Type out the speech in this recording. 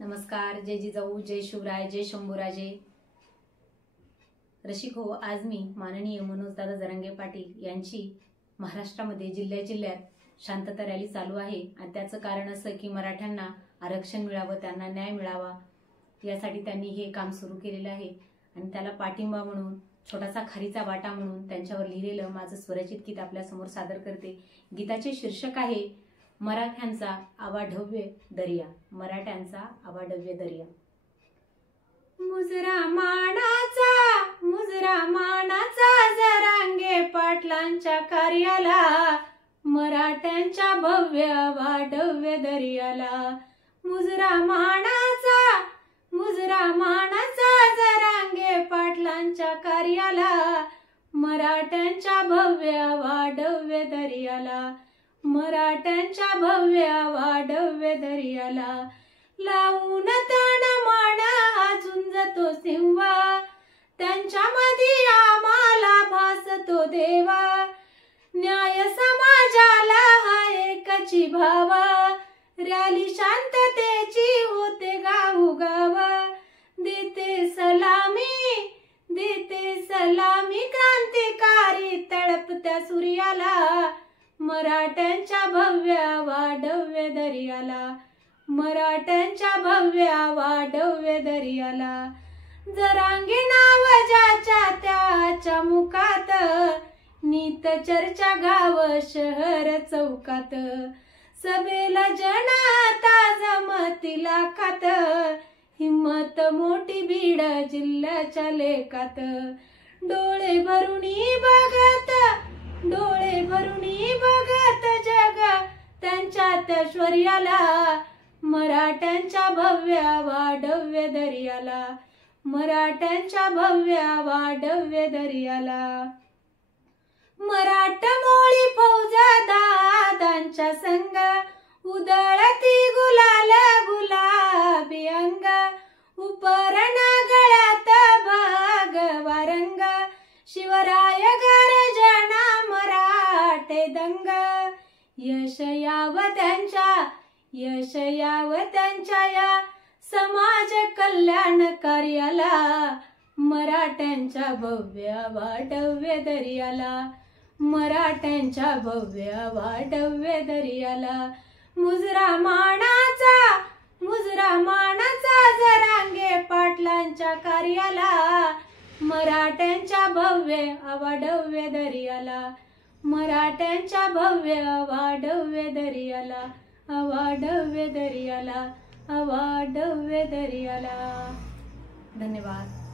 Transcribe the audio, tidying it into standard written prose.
नमस्कार, जय जिजाऊ, जय शिवराय, जय शंभूराजे. रसिक हो, आज मी माननीय मनोजदादा जरांगे पाटील यांची महाराष्ट्रामध्ये जिल्ह्यात शांतता रॅली चालू आहे आणि त्याचं कारण असं की मराठ्यांना आरक्षण मिळावं, त्यांना न्याय मिळावा यासाठी त्यांनी हे काम सुरू केलेलं आहे आणि त्याला पाठिंबा म्हणून छोटासा खारीचा वाटा म्हणून त्यांच्यावर लिहिलेलं माझं स्वरचित गीत आपल्या समोर सादर करते. गीताचे शीर्षक आहे मराठ्यांचा अवाढव्य दर्या. मराठ्यांचा अवाढव्य दर्या. मुजरा मानाचा जरांगे पाटलांच्या कार्याला, मराठ्यांच्या भव्य अवाढव्य दर्याला. मुजरा मानाचा जरांगे पाटलांच्या कार्याला, मराठ्यांच्या भव्य अवाढव्य दर्याला. मराठ्यांच्या भव्य अवाढव्य दर्याला. लावून तण मान हा झुंजतो सिंवा, त्यांच्या मध्ये आम्हाला भासतो देवा. न्याय समाजाला हा एकची भावा, रॅली शांततेची होते गावोगावा. देते सलामी क्रांतिकारी तळपत्या सूर्याला, मराठ्यांच्या भव्य अवाढव्य दर्याला. मराठ्यांच्या भव्य अवाढव्य दर्याला. जरांगे नाव ज्याच्या त्याच्या मुखात, नीत चर्चा गाव शहर चौकात. सभेला जनता जमती लाखात, हिम्मत मोठी बीड जिल्ह्याच्या लेखात. डोळे भरुनी बघत जग त्यांच्यात ऐश्वर्याला, मराठ्यांच्या भव्य अवाढव्य दर्याला. मराठ्यांच्या भव्य अवाढव्य दर्याला. मराठमोळी फौज दादांच्या संग, उधळती गुलाल गुलाबी अंग. उपरण गळ्यात भगवा रंग, शिवराय गर्जना मराठे दंग. यश याव त्यांच्या या समाज कल्याण कार्याला, मराठ्यांच्या भव्य अवाढव्य दर्याला. मराठ्यांच्या भव्य अवाढव्य दर्याला. मुजरा मानाचा जरांगे पाटलांच्या कार्याला, मराठ्यांच्या भव्य अवाढव्य दर्याला. मराठ्यांच्या भव्य अवाढव्य दर्याला. अवाढव्य दर्याला. अवाढव्य दर्याला. धन्यवाद.